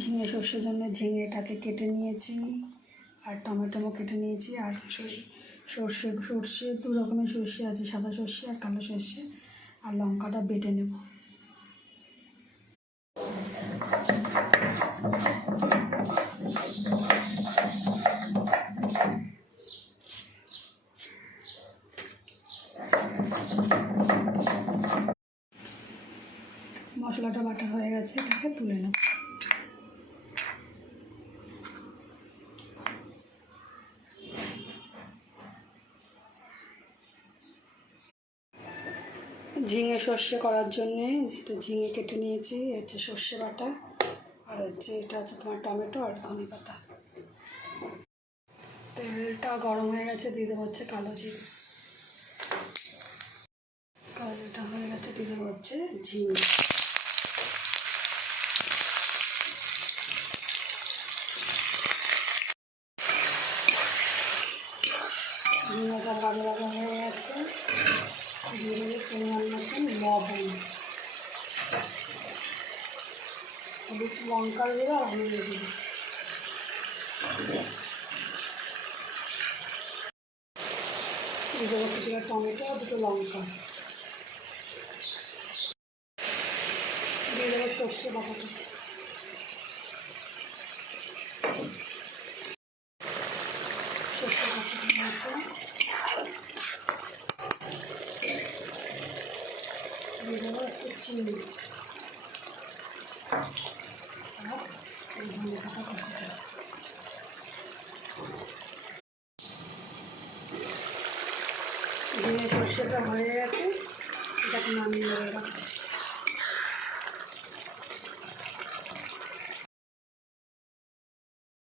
ঝিঙে সর্ষের জন্য ঝিঙেটাকে কেটে নিয়েছি, আর টমেটো কেটে নিয়েছি, আর সর্ষে দু রকমের সর্ষে আছে, সাদা সর্ষে আর কালো সর্ষে, আর লঙ্কাটা বেটে নেব। মশলাটা বাটা হয়ে গেছে, এটাকে তুলে নেব। ঝিঙে সর্ষে করার জন্যে ঝিঙে কেটে নিয়েছি, হচ্ছে সর্ষে বাটা, আর হচ্ছে এটা হচ্ছে তোমার টমেটো আর ধনে পাতা। তেলটা গরম হয়ে গেছে, দিয়ে দেবো হচ্ছে কালো জিরে। কালোটা হয়ে গেছে, দিয়ে দেবো হচ্ছে ঝিঙে। ঝিঙেটা ভালো ভালো হয়ে গেছে, দিয়ে দেবো পরিমাণ মতন লবণ, হলুদ, লঙ্কার গুঁড়ো আর হলুদের গুঁড়ো। দিয়ে দেবো কিছুটা টমেটো আর দুটো লঙ্কা। দিয়ে দেবো সর্ষে বাটাটা। সর্ষে বাটাটা আছে, দিয়ে দেবো একটু চিনি আর এই ধনে পাতা কুচিটা। ঝিঙে সর্ষেটা হয়ে গেছে, এটাকে নামিয়ে নেবো।